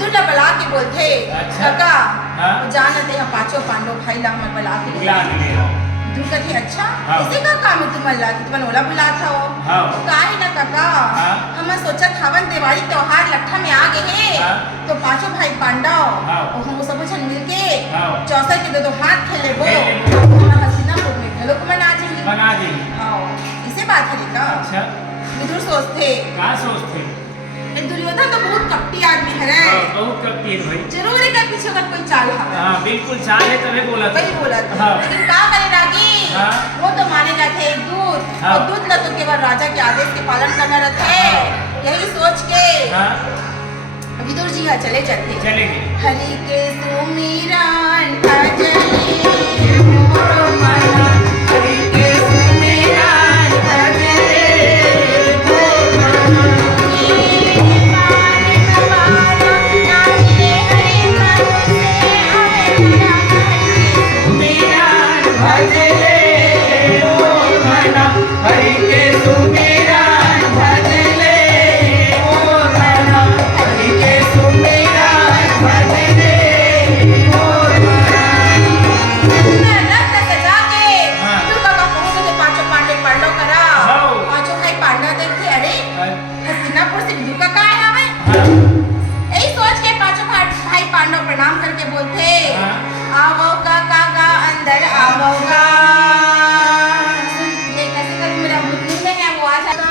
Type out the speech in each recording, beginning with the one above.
विदुर ला बुला के बोलते अच्छा। काका हाँ? जानते हैं पांचों पांडव भाई ला हमर बुला के बुला ले आओ। विदुर कहती अच्छा हाँ। इसे का काम है तुम्हारा कि तुमन ओला बुलात हो हाँ। काहे ना काका हाँ। हम सोचत हवन दिवाली त्योहार लट्ठा में आ गए हैं हाँ। तो पांचों भाई पांडव हाँ। और हम सब जन मिलके हाँ। चौसर के दो हाथ खेले वो खेले वो। हमारा हसीनापुर में घलोक मना जाएंगे बना दी। हाँ इसे बात है का अच्छा विदुर सोचते का सोचते? दुर्योधन तो बहुत कपटी आदमी है रे बहुत कपटी है भाई। जरूर एक पीछे अगर कोई चाल है हाँ बिल्कुल चाल है तभी बोला था। वही बोला था हाँ। लेकिन का करे रागी हाँ। वो तो माने जाते एक दूध हाँ। और दूध ला तो केवल राजा के आदेश के पालन करना रहता है यही सोच के हाँ विदुर जी यहाँ चले जाते चलेंगे। हरि के सुमिरन भजले मोर मन हरि के सुमिरन भजले मोर मन हरि के सुमिरन भजले मोर मन हरि के सुमिरन भजले मोर मन। रथ सजा के विदुर बाबा पहुंचे थे पांचों पांडव करा हाँ। पांचों भाई पांडव देखते अरे हस्तिनापुर से विदुर का काय हवे हाँ। यही सोच के पांचों भाई पांडव प्रणाम करके बोलते हाँ। आवो का अंदर आवो का ये कैसे कर मेरा मुट्ठी में है वो आज का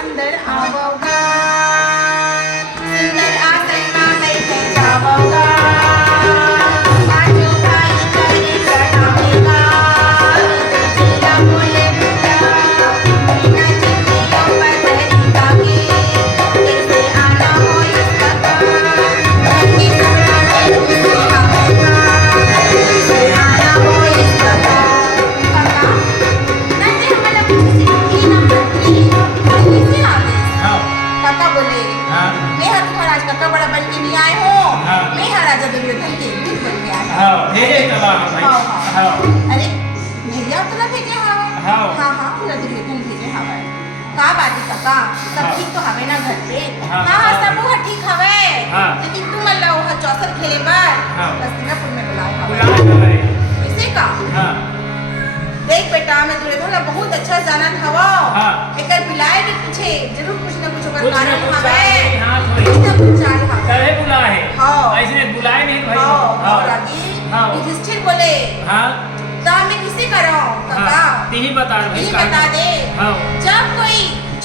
अंदर आवो का सुंदर आसन में बैठे जावो का पांचों भाई करे चढ़ावेगा जिला बोले बुला बिना चिट्ठियों पर तरीका के कैसे आना हो इसका घर की सबका के खुशी आवेगा कैसे आना हो इसका काका नहीं हमारा किसी की ना पत्री कैसे आवे हाँ। काका बोले हाँ। मैं हर तुम्हारा आज काका बड़ा बन के नहीं आए हो हाँ। मैं हर राजा दुर्योधन के दूत बन के आया हाँ भेजे तबाह भाई। हाँ, हाँ। हाँ अरे भैया तो ना भेजे हवा हाँ। हाँ पूरा दुर्योधन भेजे हवा का बात है काका सब हाँ। ठीक तो हवे ना घर पे हाँ, हाँ हाँ। सब वो ठीक हवे हाँ। लेकिन तुम अल्लाह वो चौसर खेले पर हाँ। हस्तिनापुर में बुलाए हवे बुला रहे। ऐसे का हाँ देख बेटा मैं दुर्योधन बहुत अच्छा जाना था हाँ। एकर बिलाए के पीछे जरूर कुछ ना कुछ ओकर कुछ न कारण कुछ हवे हाँ कुछ थोड़ी ना कुछ चाल हवे करे बुला है। हाँ। ऐसे बुलाए नहीं भाई। हाँ और आगे हाँ। युधिष्ठिर बोले हाँ तो मैं किसे करो काका हाँ ती ही बता भाई। ये बता दे हाँ जब कोई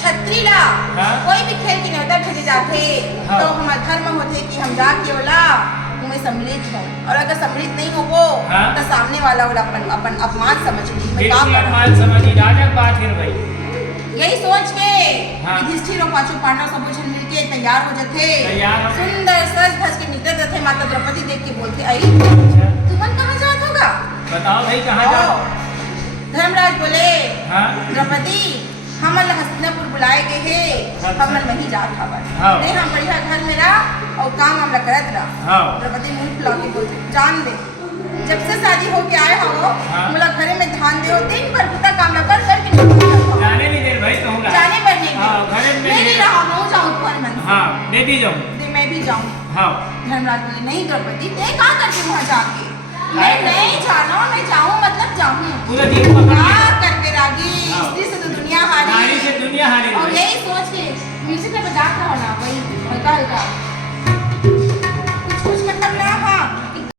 छत्री ला हाँ। कोई भी खेल की न्योता भेजे जाते हाँ। तो हमारा धर्म होते कि हम जाके ओला उनमें सम्मिलित हो और अगर सम्मिलित नहीं हो वो हाँ। तो सामने वाला ओला अपन अपमान समझ ली मैं का बिल्कुल करूं? मान समझी राजक बात है भाई। यही सोच के हाँ। युधिष्ठिर और पांचों पांडव सब जन मिलके तैयार हो जाते तैयार हो। सुंदर सज धज के निकल जाते माता द्रौपदी देख के बोलते आई अच्छा तुमन कहाँ जात होगा बताओ भाई कहाँ जाओ? धर्मराज बोले हाँ द्रौपदी हमल हस्तिनापुर बुलाए गए हैं अच्छा। हमल वहीं जात हवन हाँ। नहीं हम बढ़िया घर में रह और काम हमला करत रह हाँ द्रौपदी मुंह फुला के बोलते जान दे जब से शादी होके आए हो हाँ। मोला घरे में ध्यान दे हो दिन भर बुता काम ना कर करके निकल जात हो। जाने नहीं दे भाई कहूँगा। जाने पर नहीं हाँ घरे में मैं नहीं रहा मैं जाऊँ तुम्हारे मन से हाँ मैं भी जाऊँ। दे मैं भी जाऊँ हाँ धर्मराज बोले नहीं द्रौपदी दे कहाँ करके वहाँ जाके मैं नहीं जाना मैं जाऊँ मतलब जाऊँ पूरा दिन पकड़ क्या लिया। करके रागी हाँ। स्त्री से तो दुनिया नारी हारी से दुनिया हारी और भाई। यही सोच के म्यूजिक में बजा रहा ना वही हल्का हल्का